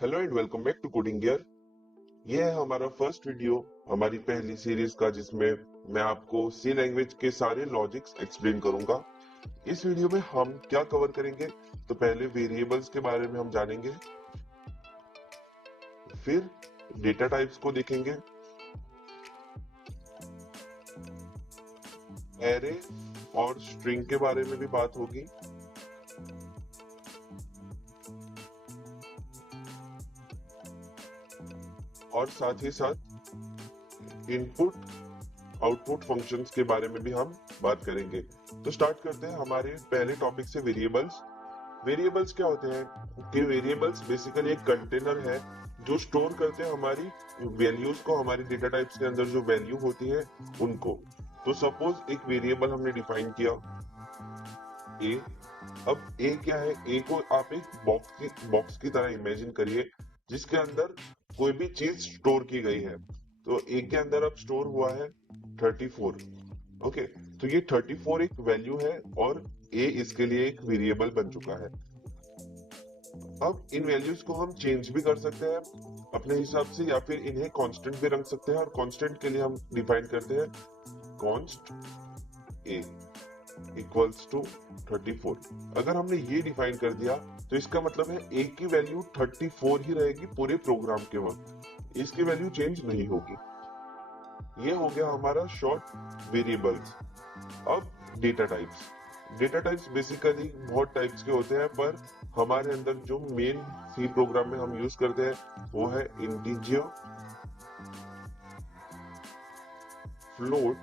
Hello and welcome back to Coding Gear. ये है हमारा फर्स्ट वीडियो हमारी पहली सीरीज का, जिसमें मैं आपको सी लैंग्वेज के सारे लॉजिक्स एक्सप्लेन करूंगा। इस वीडियो में हम क्या कवर करेंगे, तो पहले वेरिएबल्स के बारे में हम जानेंगे, फिर डेटा टाइप्स को देखेंगे, एरे और स्ट्रिंग के बारे में भी बात होगी, और साथ ही साथ इनपुट आउटपुट फंक्शंस के बारे में भी हम बात करेंगे। तो स्टार्ट करते हैं हमारे पहले टॉपिक से, वेरिएबल्स। वेरिएबल्स क्या होते हैं कि वेरिएबल्स बेसिकली एक कंटेनर है जो स्टोर करते हैं हमारी वैल्यूज को, हमारी डेटा टाइप्स के अंदर जो वैल्यू होती है उनको। तो सपोज एक वेरिएबल हमने डिफाइन किया ए। अब ए क्या है, ए को आप एक बॉक्स की तरह इमेजिन करिए जिसके अंदर कोई भी चीज स्टोर की गई है। तो ए के अंदर अब स्टोर हुआ है 34। ओके, तो ये 34 एक वैल्यू है और ए इसके लिए एक वेरिएबल बन चुका है। अब इन वैल्यूज को हम चेंज भी कर सकते हैं अपने हिसाब से, या फिर इन्हें कांस्टेंट भी रख सकते हैं। और कांस्टेंट के लिए हम डिफाइन करते हैं कॉन्स्ट ए इक्वल्स टू 34। अगर हमने ये डिफाइन कर दिया तो इसका मतलब है ए की वैल्यू 34 ही रहेगी पूरे प्रोग्राम के वक्त, इसकी वैल्यू चेंज नहीं होगी। ये हो गया हमारा शॉर्ट वेरिएबल्स। अब data types. Data types basically बहुत टाइप्स के होते हैं, पर हमारे अंदर जो मेन सी प्रोग्राम में हम यूज करते हैं वो है इंटीजर, फ्लोट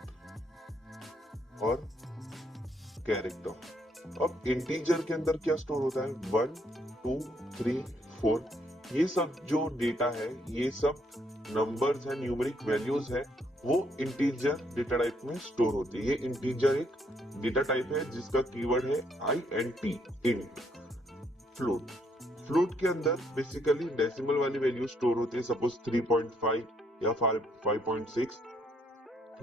और कैरेक्टर। अब इंटीजर के अंदर क्या स्टोर होता है, 1 2 3 4। ये सब जो डेटा है, ये सब नंबर्स है, न्यूमेरिक वैल्यूज है, वो इंटीजर डेटा टाइप में स्टोर होती है। ये इंटीजर एक डेटा टाइप है जिसका कीवर्ड है INT, इंट। फ्लोट, फ्लोट के अंदर बेसिकली डेसिमल वाली वैल्यू स्टोर होती है, सपोज 3.5 या 5.6।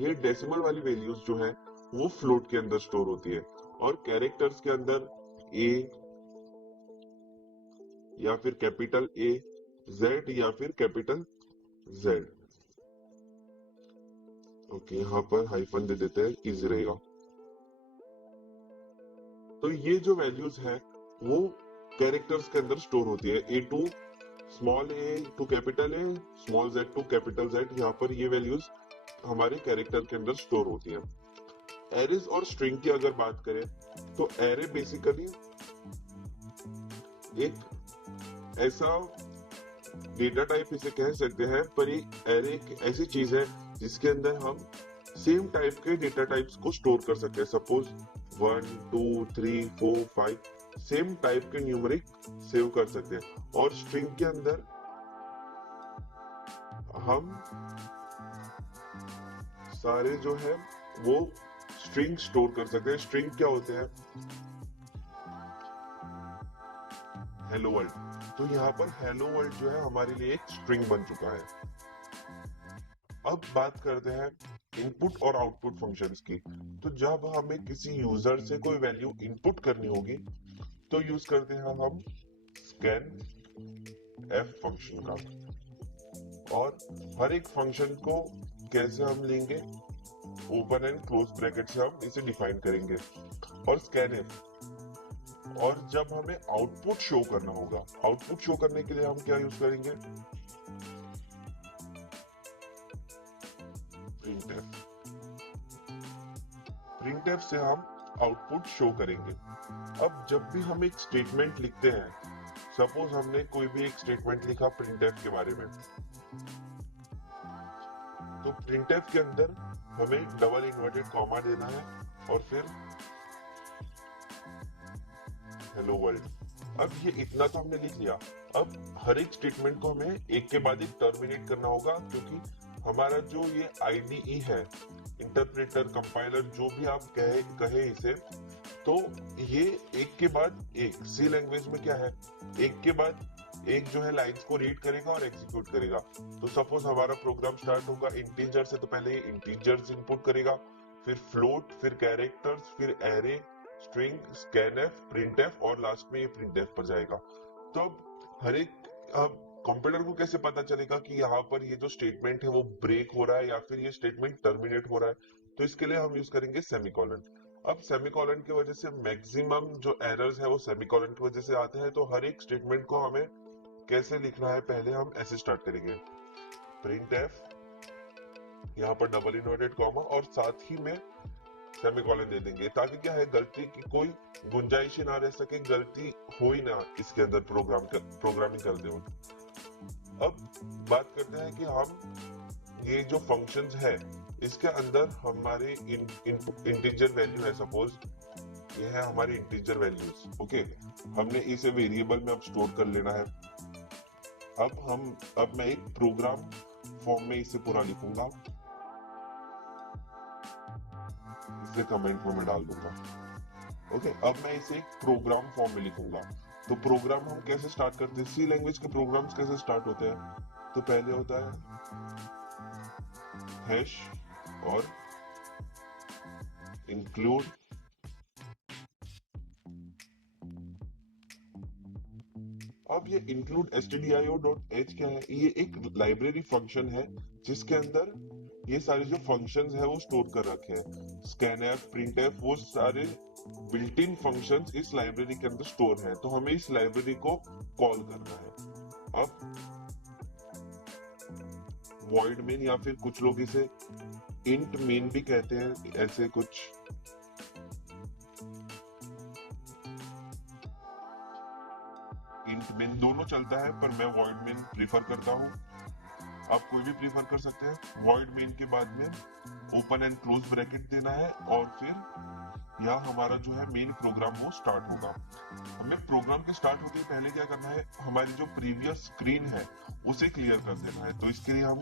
ये डेसिमल वाली वैल्यूज जो है वो फ्लोट के अंदर स्टोर होती है। और कैरेक्टर्स के अंदर ए या फिर कैपिटल ए, जेड या फिर कैपिटल जेड। ओके, यहाँ पर हाइफन दे देते हैं, इजी रहेगा। तो ये जो वैल्यूज है वो कैरेक्टर्स के अंदर स्टोर होती है। A to small A to capital A, small Z to capital Z, यहाँ पर ये वैल्यूज हमारे कैरेक्टर के अंदर स्टोर होती है। एरेज और स्ट्रिंग की अगर बात करें तो एरे बेसिकली एक ऐसा डेटा टाइप इसे कह सकते हैं, पर ये एरे एक ऐसी चीज है जिसके अंदर हम सेम टाइप के डेटा टाइप्स को स्टोर कर सकते हैं। सपोज 1 2 3 4 5 सेम टाइप के न्यूमेरिक सेव कर सकते हैं। और स्ट्रिंग के अंदर हम सारे जो है वो स्ट्रिंग स्टोर कर सकते हैं। स्ट्रिंग क्या होते हैं, हेलो वर्ल्ड। तो यहाँ पर हेलो वर्ल्ड जो है हमारे लिए एक स्ट्रिंग बन चुका है। अब बात करते हैं इनपुट और आउटपुट फंक्शंस की। तो जब हमें किसी यूजर से कोई वैल्यू इनपुट करनी होगी तो यूज करते हैं हम स्कैन एफ फंक्शन का। और हर एक फंक्शन को कैसे हम लेंगे, ओपन एंड क्लोज ब्रैकेट से हम इसे डिफाइन करेंगे। और स्कैन एफ। और जब हमें आउटपुट शो करना होगा, आउटपुट शो करने के लिए हम क्या यूज करेंगे, प्रिंटफ। प्रिंटफ से हम आउटपुट शो करेंगे। अब जब भी हम एक स्टेटमेंट लिखते हैं, सपोज हमने कोई भी एक स्टेटमेंट लिखा प्रिंटफ के बारे में, तो प्रिंटफ के अंदर हमें डबल इन्वर्टेड कॉमा देना है और फिर हेलो वर्ल्ड। अब ये इतना तो हमने लिख लिया। अब हर एक स्टेटमेंट को हमें एक के बाद एक टर्मिनेट करना होगा, क्योंकि हमारा जो ये IDE है, इंटरप्रेटर कंपाइलर जो भी आप कहे इसे, तो ये एक के बाद एक, सी लैंग्वेज में क्या है, एक के बाद एक जो है लाइंस को रीड करेगा और एग्जीक्यूट करेगा। तो सपोज हमारा प्रोग्राम स्टार्ट होगा इंटीजर से, तो पहले इंटीजर्स इनपुट करेगा, फिर फ्लोट, फिर कैरेक्टर्स, फिर एरे, स्ट्रिंग, स्कैनफ, प्रिंटफ और लास्ट में ये प्रिंटफ पर जाएगा। तो अब हर एक अब कंप्यूटर को कैसे पता चलेगा कि यहाँ पर ये जो स्टेटमेंट है वो ब्रेक हो रहा है या फिर ये स्टेटमेंट टर्मिनेट हो रहा है? तो इसके लिए हम यूज करेंगे सेमीकोलन। अब सेमीकोलन की वजह से मैक्सिमम जो एरर्स है वो सेमीकोलन की वजह से आते हैं। तो हर एक स्टेटमेंट को हमें कैसे लिखना है, पहले हम ऐसे स्टार्ट करेंगे, प्रिंट एफ, यहाँ पर डबल इन्वर्टेड कॉमा और साथ ही में सेमीकोलन दे देंगे, ताकि क्या है, गलती की कोई गुंजाइश ही ना रह सके, गलती हो ही ना इसके अंदर प्रोग्रामिंग करते वक्त। अब बात करते हैं कि हम ये जो फंक्शंस है इसके अंदर हमारे इंटीजर वैल्यू है, सपोज ये है हमारी इंटीजर वैल्यूज। ओके, हमने इसे वेरिएबल में अब स्टोर कर लेना है। अब मैं एक प्रोग्राम फॉर्म में इसे पूरा लिखूंगा, इसे कमेंट में मैं डाल दूंगा। ओके, अब मैं इसे एक प्रोग्राम फॉर्म में लिखूंगा। तो प्रोग्राम हम कैसे स्टार्ट करते हैं, सी लैंग्वेज के प्रोग्राम्स कैसे स्टार्ट होते हैं? तो पहले होता है हैश और इंक्लूड, अब ये इंक्लूड stdio.h क्या है? ये एक लाइब्रेरी फंक्शन है जिसके अंदर ये सारे जो फंक्शंस है वो स्टोर कर रखे हैं। स्कैनफ, प्रिंटफ, वो सारे बिल्ट इन फंक्शंस इस लाइब्रेरी के अंदर स्टोर हैं। तो हमें इस लाइब्रेरी को कॉल करना है। अब वॉइड मेन या फिर कुछ लोग इसे इंट मेन भी कहते हैं, ऐसे कुछ इंट मेन दोनों चलता है, पर मैं वॉइड मेन प्रीफर करता हूँ। आप कोई भी प्रीफर कर सकते हैं। वॉइड मेन के बाद में ओपन एंड क्लोज ब्रैकेट देना है और फिर यहाँ हमारा जो है मेन प्रोग्राम वो स्टार्ट होगा। हमें प्रोग्राम के स्टार्ट होते ही पहले क्या करना है, हमारी जो प्रीवियस स्क्रीन है उसे क्लियर कर देना है। तो इसके लिए हम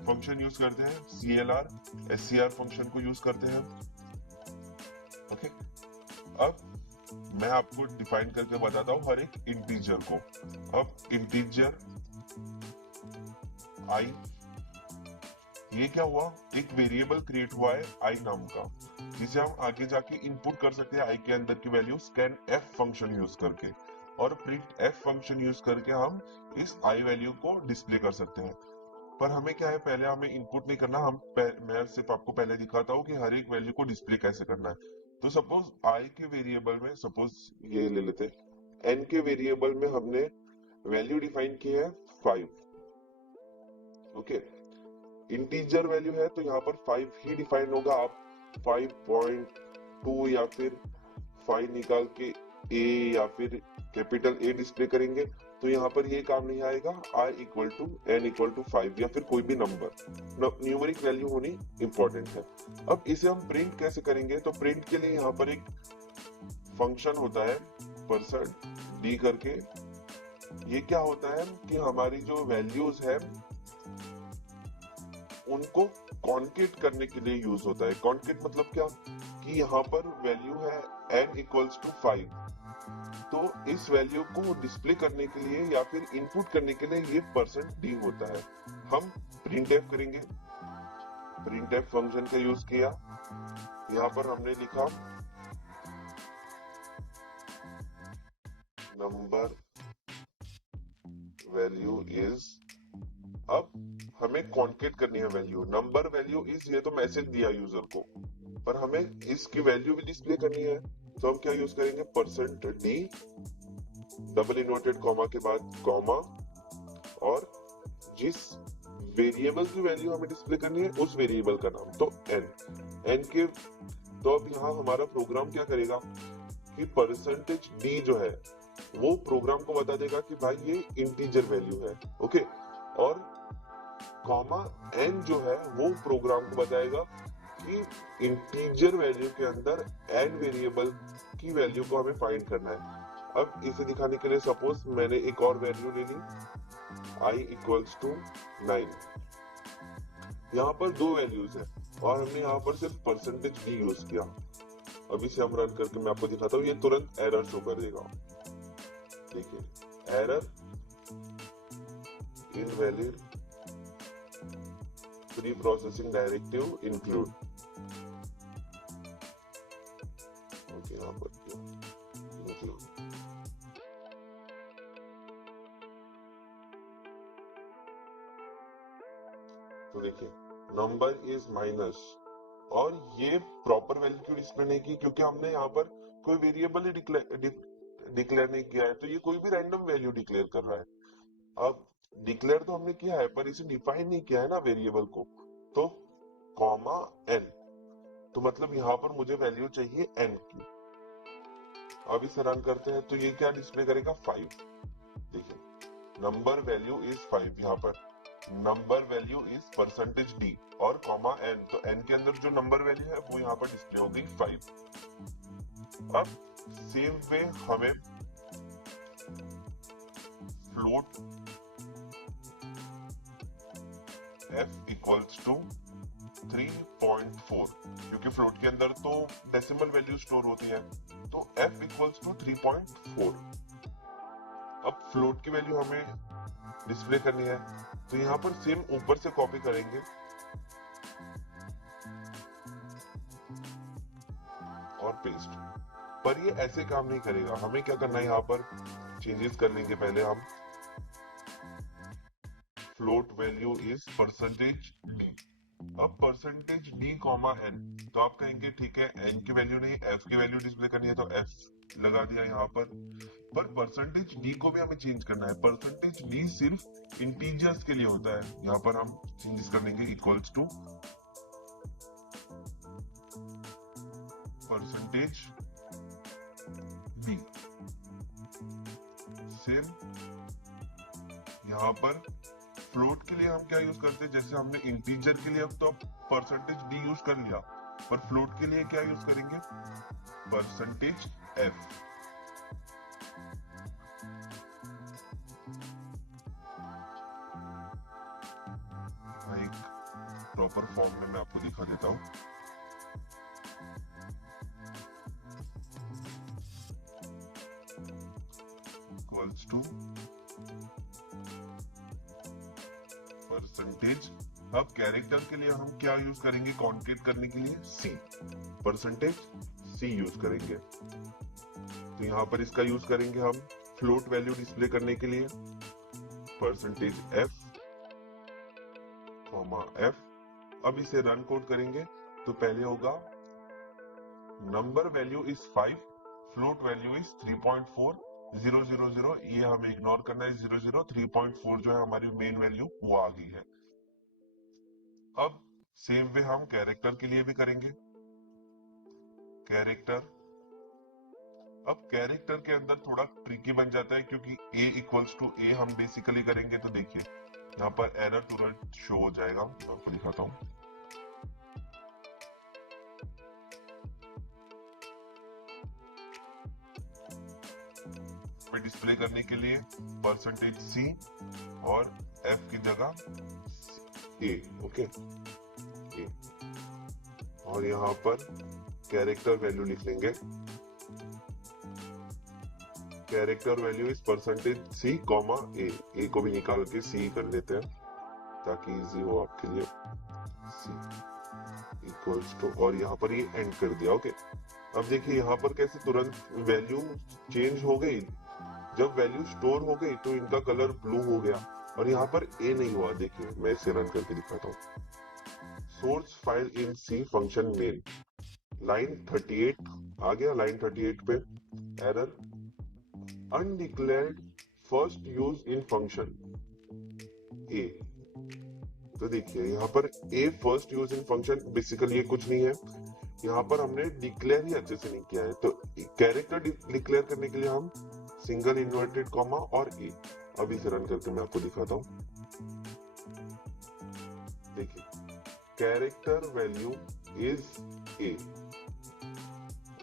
फंक्शन यूज करते हैं, CLR SCR फंक्शन को यूज करते हैं। ओके, अब मैं आपको डिफाइन करके बताता हूँ हर एक इंटीजर को। अब इंटीजर आई, ये क्या हुआ, एक वेरिएबल क्रिएट हुआ है आई नाम का, जिसे हम आगे जाके इनपुट कर सकते हैं आई के अंदर की value scan F function use करके, और प्रिंट एफ फंक्शन यूज करके हम इस आई वैल्यू को डिस्प्ले कर सकते हैं। पर हमें क्या है, पहले हमें इनपुट नहीं करना, मैं सिर्फ आपको पहले दिखाता हूँ कि हर एक वैल्यू को डिस्प्ले कैसे करना है। तो सपोज आई के वेरिएबल में, सपोज ये ले लेते हैं, एन के वेरिएबल में हमने वैल्यू डिफाइन की है 5। ओके, इंटीजर वैल्यू है तो यहाँ पर 5 ही डिफाइन होगा। आप 5.2 या फिर 5 निकाल के ए या फिर कैपिटल ए डिस्प्ले करेंगे तो यहाँ पर ये काम नहीं आएगा। i equal to n equal to 5 या फिर कोई भी नंबर, न्यूमेरिक वैल्यू होनी इंपॉर्टेंट है। अब इसे हम प्रिंट कैसे करेंगे? तो प्रिंट के लिए यहाँ पर एक फंक्शन होता है %d करके। ये क्या होता है कि हमारी जो वैल्यूज है उनको कॉन्केट करने के लिए यूज होता है। कॉन्केट मतलब क्या, कि यहाँ पर वैल्यू है n इक्वल्स टू 5, तो इस वैल्यू को डिस्प्ले करने के लिए या फिर इनपुट करने के लिए ये %d होता है। हम प्रिंटफ करेंगे, प्रिंटफ फंक्शन का यूज किया, यहाँ पर हमने लिखा नंबर वैल्यू इज, अब हमें कॉन्केट करनी है वैल्यू, नंबर वैल्यू इज, ये तो मैसेज दिया यूजर को, पर हमें इसकी वैल्यू भी डिस्प्ले करनी है। तो हम क्या यूज करेंगे, %d डबल इन्वर्टेड कॉमा के बाद कॉमा, और जिस वेरिएबल की वैल्यू हमें डिस्प्ले करनी है उस वेरिएबल का नाम, तो n के। तो अब यहाँ हमारा प्रोग्राम क्या करेगा कि %d जो है वो प्रोग्राम को बता देगा कि भाई ये इंटीजर वैल्यू है। ओके, और कॉमा n जो है वो प्रोग्राम को बताएगा कि इंटीजर वैल्यू के अंदर n वेरिएबल की वैल्यू को हमें फाइंड करना है। अब इसे दिखाने के लिए सपोज मैंने एक और वैल्यू ले ली, i इक्वल्स टू 9। यहाँ पर दो वैल्यूज है और हमने यहाँ पर सिर्फ %d यूज किया। अब इसे हम रन करके मैं आपको दिखाता हूँ, ये तुरंत एरर शो कर देगा। देखिए, error invalid pre processing directive include. Okay, यहाँ पर इंक्लूड। तो देखिए नंबर इज माइनस, और ये प्रॉपर वैल्यू क्यों डिस्प्ले नहीं की, क्योंकि हमने यहाँ पर कोई वेरिएबल ही डिक्लेयर नहीं किया है, तो ये कोई भी रैंडम वैल्यू डिक्लेयर कर रहा है। अब डिक्लेयर तो हमने किया है पर इसे डिफाइन नहीं किया है ना वेरिएबल को, तो कॉमा एन, तो मतलब यहाँ पर मुझे वैल्यू चाहिए एन की। अब इसे रन करते हैं तो ये क्या डिस्प्ले करेगा 5। देखिए नंबर वैल्यू इज 5, यहाँ पर number value is percentage D और कॉमा एन, तो एन के अंदर जो नंबर वैल्यू है वो यहाँ पर डिस्प्ले होगी 5। अब सेम वे हमें फ्लोट f इक्वल्स टू 3.4, क्योंकि फ्लोट के अंदर तो डेसिमल वैल्यू स्टोर होती है, तो f इक्वल्स टू 3.4। अब फ्लोट की वैल्यू हमें डिस्प्ले करनी है, तो यहाँ पर सेम ऊपर से कॉपी करेंगे और पेस्ट, पर ये ऐसे काम नहीं करेगा। हमें क्या करना है, यहाँ पर चेंजेस करने के पहले हम float value is percentage D, अब परसेंटेज डी कॉमा एन, तो आप कहेंगे ठीक है एन की वैल्यू नहीं एफ की वैल्यू डिस्प्ले करनी है, तो एफ लगा दिया यहाँ पर परसेंटेज डी को भी हमें चेंज करना है। परसेंटेज डी सिर्फ इंटीजर्स के लिए होता है, यहाँ पर हम चेंजेस कर देंगे equals to percentage d. Same यहाँ पर फ्लोट के लिए हम क्या यूज करते हैं, जैसे हमने इंटीजर के लिए अब तो परसेंटेज डी यूज कर लिया, पर फ्लोट के लिए क्या यूज करेंगे, परसेंटेज एफ। एक प्रॉपर फॉर्म में मैं आपको दिखा देता हूं। इक्वल्स टू परसेंटेज, अब कैरेक्टर के लिए हम क्या यूज करेंगे, कॉन्केट करने के लिए सी, परसेंटेज सी यूज करेंगे। तो यहाँ पर इसका यूज करेंगे हम फ्लोट वैल्यू डिस्प्ले करने के लिए, परसेंटेज एफ कॉमा एफ। अब इसे रन कोड करेंगे तो पहले होगा number value is 5, float value is 3.4, 000, ये हमें इग्नोर करना है, 00, 3.4 जो है हमारी मेन वैल्यू वो आ गई है। अब सेम वे हम कैरेक्टर के लिए भी करेंगे, कैरेक्टर। अब कैरेक्टर के अंदर थोड़ा ट्रिकी बन जाता है, क्योंकि a इक्वल्स टू a हम बेसिकली करेंगे, तो देखिए यहाँ पर एरर तुरंत शो हो जाएगा। मैं आपको दिखाता हूँ, डिस्प्ले करने के लिए परसेंटेज सी और एफ की जगह ए, ओके ए, और यहाँ पर कैरेक्टर वैल्यू लिख लेंगे, character value is percentage c comma a को भी निकाल के सी कर लेते हैं ताकि इजी हो आपके लिए, सी इक्वल्स टू, और यहाँ पर ये एंड कर दिया, ओके। अब देखिए यहाँ पर कैसे तुरंत वैल्यू चेंज हो गई, जब वैल्यू स्टोर हो गई तो इनका कलर ब्लू हो गया, और यहाँ पर ए नहीं हुआ। देखिए मैं इसे रन करके दिखाता हूँ, source file in C function main, line 38 आ गया, लाइन 38 पे error undeclared first use in function A. तो देखिए यहाँ पर A first use in function, basically ये कुछ नहीं है, यहाँ पर हमने डिक्लेयर ही अच्छे से नहीं किया है। तो कैरेक्टर डिक्लेयर करने के लिए हम सिंगल इन्वर्टेड कॉमा और ए। अब इसे रन करके मैं आपको दिखाता हूँ, देखिए कैरेक्टर वैल्यू इज ए।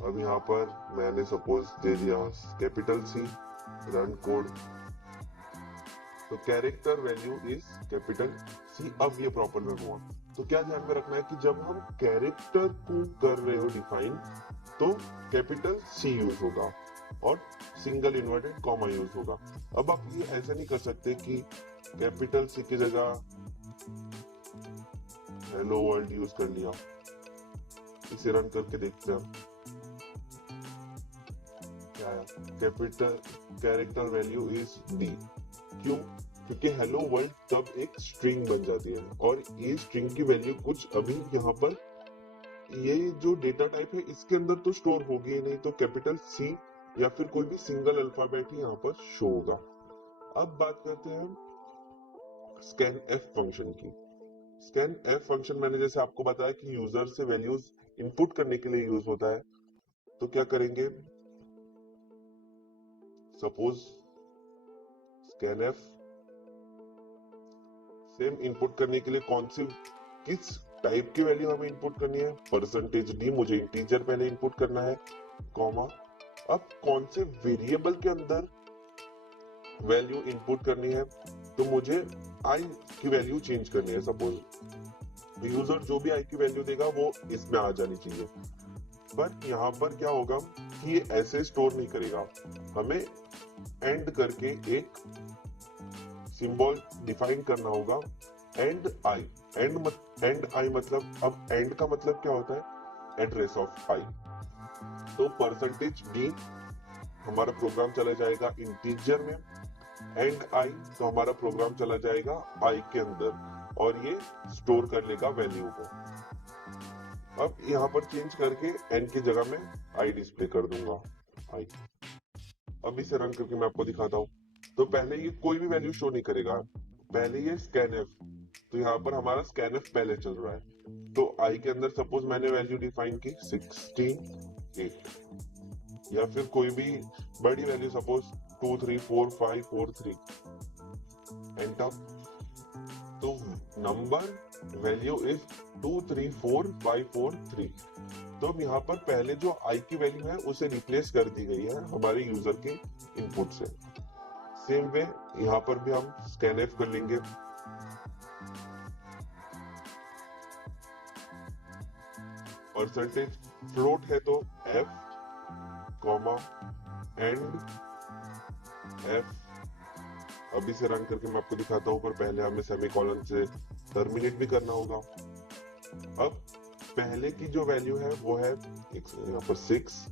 अब यहाँ पर मैंने सपोज दे दिया कैपिटल सी, रन कोड, तो character value is capital C. अब ये प्रॉपर में हुआ, तो क्या ध्यान में रखना है कि जब हम कैरेक्टर को कर रहे हो डिफाइन, तो कैपिटल सी यूज होगा और सिंगल इन्वर्टेड कॉमा यूज होगा। अब आप ये ऐसा नहीं कर सकते कि कैपिटल सी की जगह हेलो वर्ल्ड यूज कर लिया। इसे रन करके देखते हैं क्या है, capital character value is D. क्यों, क्योंकि हेलो वर्ल्ड तब एक स्ट्रिंग बन जाती है और ये स्ट्रिंग की वैल्यू कुछ अभी यहाँ पर ये जो डेटा टाइप है इसके अंदर तो स्टोर होगी ही नहीं, तो कैपिटल सी या फिर कोई भी सिंगल अल्फाबेट ही यहाँ पर शो होगा। अब बात करते हैं स्कैन एफ फंक्शन की। स्कैन एफ फंक्शन मैंने जैसे आपको बताया कि यूजर से वैल्यूज इनपुट करने के लिए यूज होता है। तो क्या करेंगे, suppose scan F same input करने के लिए कौन सी किस टाइप की वैल्यू हमें इनपुट करनी है, परसेंटेज डी मुझे इंटीजर पहले इनपुट करना है, कॉमा अब कौन से वेरिएबल के अंदर वैल्यू इनपुट करनी है, तो मुझे आई की वैल्यू चेंज करनी है। सपोज यूजर जो भी आई की वैल्यू देगा वो इसमें आ जानी चाहिए। बट यहाँ पर क्या होगा कि ये ऐसे स्टोर नहीं करेगा, हमें एंड करके एक सिंबल डिफाइन करना होगा, एंड आई। एंड आई मतलब, अब एंड का मतलब क्या होता है, एड्रेस ऑफ आई। तो परसेंटेज डी हमारा प्रोग्राम चला जाएगा इंटीजर में, एंड आई तो हमारा प्रोग्राम चला जाएगा आई के अंदर और ये स्टोर कर लेगा वैल्यू को। अब यहाँ पर चेंज करके एन की जगह में आई डिस्प्ले कर दूंगा, आई। अब इसे रन करके मैं आपको दिखाता हूँ। तो पहले ये कोई भी वैल्यू शो नहीं करेगा, पहले ये स्कैन एफ, तो यहाँ पर हमारा स्कैन एफ पहले चल रहा है। तो आई के अंदर सपोज मैंने वैल्यू डिफाइन की 68 या फिर कोई भी बड़ी वैल्यू, सपोज 2 3 4 5 4 3, एंटर। तो नंबर वैल्यू इज 2 3 4 5 4 3। तो अब यहाँ पर पहले जो आई की वैल्यू है उसे रिप्लेस कर दी गई है हमारे यूजर के इनपुट से। सेम वे यहाँ पर भी हम स्कैन एफ कर लेंगे। परसेंटेज फ्लोट है तो एफ कॉमा एंड एफ। अब इसे रन करके मैं आपको दिखाता हूँ, पर पहले हमें सेमीकोलन से टर्मिनेट भी करना होगा। अब पहले की जो वैल्यू है वो है यहाँ पर 6,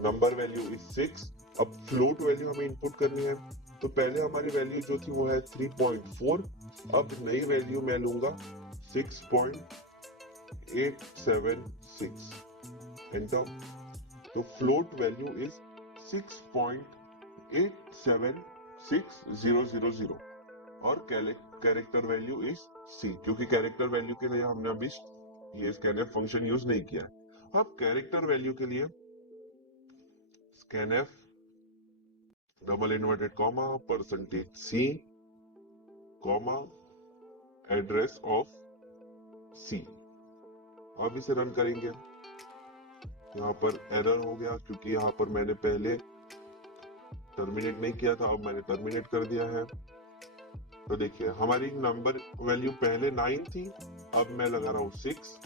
नंबर वैल्यू इज 6। अब फ्लोट वैल्यू हमें इनपुट करनी है, तो पहले हमारी वैल्यू जो थी वो है 3.4। अब नई वैल्यू मैं लूंगा 6.876, एंटर। तो फ्लोट वैल्यू इज 6.876000 और कैरेक्टर वैल्यू इज सी, क्योंकि कैरेक्टर वैल्यू के लिए हमने अभी ये स्कैनएफ फंक्शन यूज नहीं किया। अब कैरेक्टर वैल्यू के लिए scanf double inverted comma percentage c comma address of c. अब इसे रन करेंगे। यहाँ पर एरर हो गया क्योंकि यहाँ पर मैंने पहले टर्मिनेट नहीं किया था, अब मैंने टर्मिनेट कर दिया है। तो देखिए हमारी नंबर वैल्यू पहले 9 थी, अब मैं लगा रहा हूँ 6,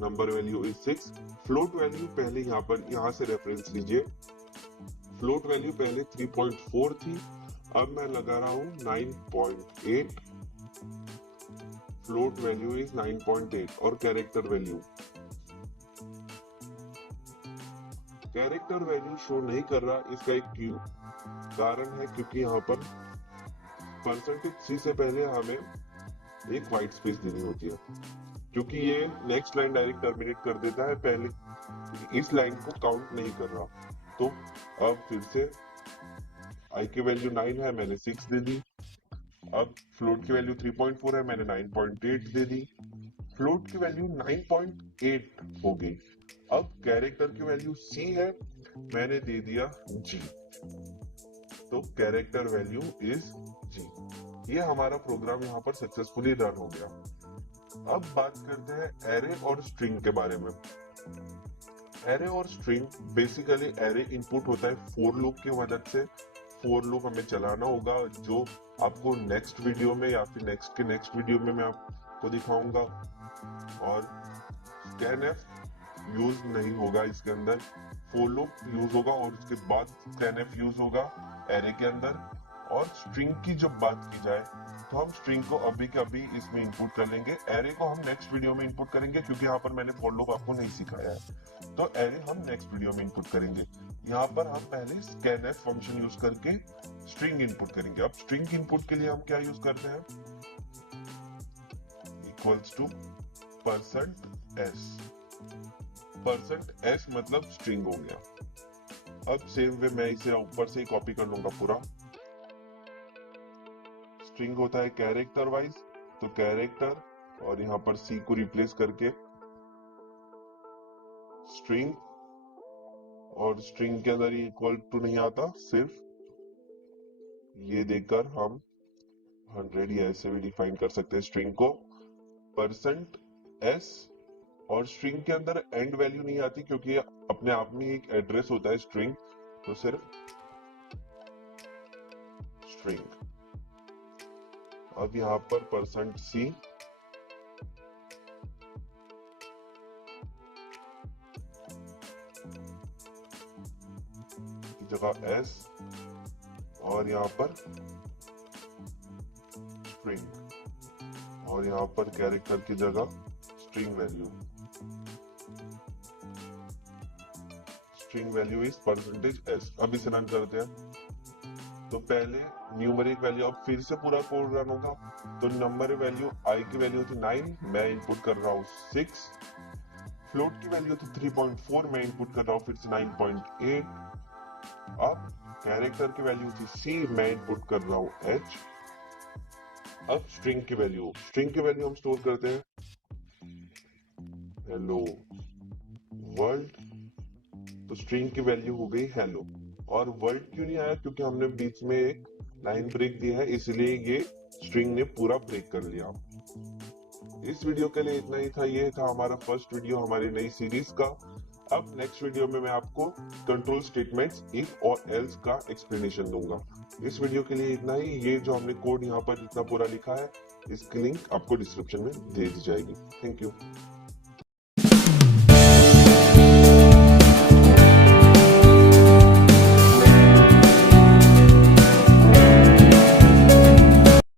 number value is 6। Float value पहले यहाँ से रेफरेंस लीजिए, फ्लोट वैल्यू पहले 3.4 थी, अब मैं लगा रहा हूँ 9.8, फ्लोट वैल्यू इज 9.8। और कैरेक्टर वैल्यू शो नहीं कर रहा, इसका एक कारण है क्योंकि यहाँ पर परसेंटेज सी से पहले हमें एक व्हाइट स्पेस देनी होती है, क्योंकि ये नेक्स्ट लाइन डायरेक्ट टर्मिनेट कर देता है, पहले इस लाइन को काउंट नहीं कर रहा। तो अब फिर से आई की वैल्यू 9 है, मैंने 6 दे दी। अब फ्लोट की वैल्यू 3.4 है, मैंने 9.8 दे दी। फ्लोट की वैल्यू 9.8 हो गई। अब कैरेक्टर की वैल्यू सी है, मैंने दे दिया जी, तो कैरेक्टर वैल्यू इज जी। ये हमारा प्रोग्राम यहाँ पर सक्सेसफुली रन हो गया। अब बात करते हैं एरे और स्ट्रिंग के बारे में। एरे और स्ट्रिंग बेसिकली, एरे इनपुट होता है फॉर लूप की मदद से। फॉर लूप हमें चलाना होगा, जो आपको नेक्स्ट वीडियो में या फिर नेक्स्ट वीडियो में मैं आपको दिखाऊंगा। और स्कैनएफ यूज नहीं होगा इसके अंदर, फॉर लूप यूज होगा और उसके बाद स्कैनएफ यूज होगा एरे के अंदर। और स्ट्रिंग की जब बात की जाए तो हम स्ट्रिंग को अभी के अभी इसमें इनपुट कर लेंगे, एरे को हम नेक्स्ट वीडियो में इनपुट करेंगे, क्योंकि यहाँ पर मैंने फॉर लूप आपको नहीं सिखाया है। तो एरे हम नेक्स्ट वीडियो में इनपुट करेंगे। यहाँ पर हम पहले scanf फंक्शन यूज करके स्ट्रिंग इनपुट करेंगे। अब स्ट्रिंग इनपुट के लिए हम क्या यूज करते हैं, इक्वल्स टू %s। %s मतलब स्ट्रिंग हो गया। अब सेम वे मैं इसे ऊपर से ही कॉपी कर लूंगा पूरा। स्ट्रिंग होता है कैरेक्टर वाइज, तो कैरेक्टर और यहाँ पर C को रिप्लेस करके स्ट्रिंग, और स्ट्रिंग के अंदर इक्वल टू नहीं आता, सिर्फ ये देकर हम 100 या ऐसे भी डिफाइन कर सकते हैं स्ट्रिंग को %s। और स्ट्रिंग के अंदर एंड वैल्यू नहीं आती क्योंकि ये अपने आप में एक एड्रेस होता है स्ट्रिंग, तो सिर्फ स्ट्रिंग। अब यहाँ पर %c की जगह s, और यहाँ पर स्ट्रिंग, और यहाँ पर कैरेक्टर की जगह string value. String value is %s। अब इसे रन करते हैं। तो पहले न्यूमेरिक वैल्यू, अब फिर से पूरा कोड रन होगा। तो नंबर वैल्यू i की वैल्यू थी 9, मैं इनपुट कर रहा हूँ 6। फ्लोट की वैल्यू थी 3.4, मैं इनपुट कर रहा हूँ फिर से 9.8। अब कैरेक्टर की वैल्यू थी C, मैं इनपुट कर रहा हूँ H। अब स्ट्रिंग की वैल्यू हम स्टोर करते हैं हेलो वर्ल्ड। तो स्ट्रिंग की वैल्यू हो गई हेलो। और वर्ल्ड क्यों नहीं आया, क्योंकि हमने बीच में एक लाइन ब्रेक दिया है, इसलिए ये स्ट्रिंग ने पूरा ब्रेक कर लिया। इस वीडियो के लिए इतना ही था। ये था हमारा फर्स्ट वीडियो हमारी नई सीरीज का। अब नेक्स्ट वीडियो में मैं आपको कंट्रोल स्टेटमेंट्स इफ और एल्स का एक्सप्लेनेशन दूंगा। इस वीडियो के लिए इतना ही। ये जो हमने कोड यहाँ पर जितना पूरा लिखा है, इसकी लिंक आपको डिस्क्रिप्शन में दे दी जाएगी। Thank you.